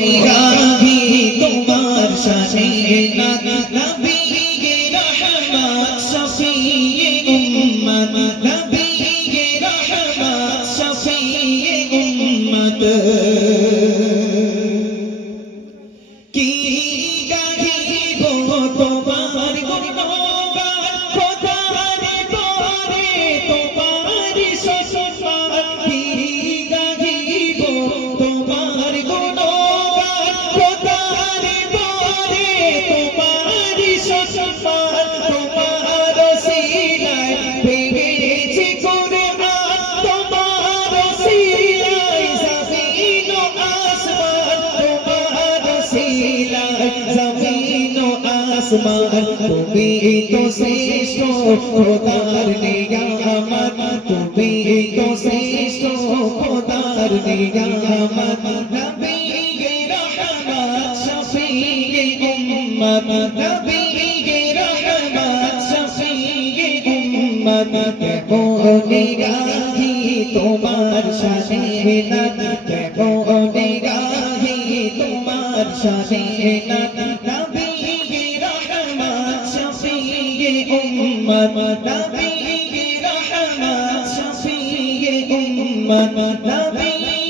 নিগাহি তোমার সাথে আসমান, তুমি তো শ্রেষ্ঠ, খোদার নিয়ামত। তুমি তো শ্রেষ্ঠ, খোদার নিয়ামত। নবী রহমত, শফিয়ে উম্মত। নবী রহমত, শফিয়ে উম্মত। কেবো নিগাহি তোমার শানে না কেবো নিগাহি তোমার শানে না উম্মত নবী রহমত শফিয়ে উম্মত নবী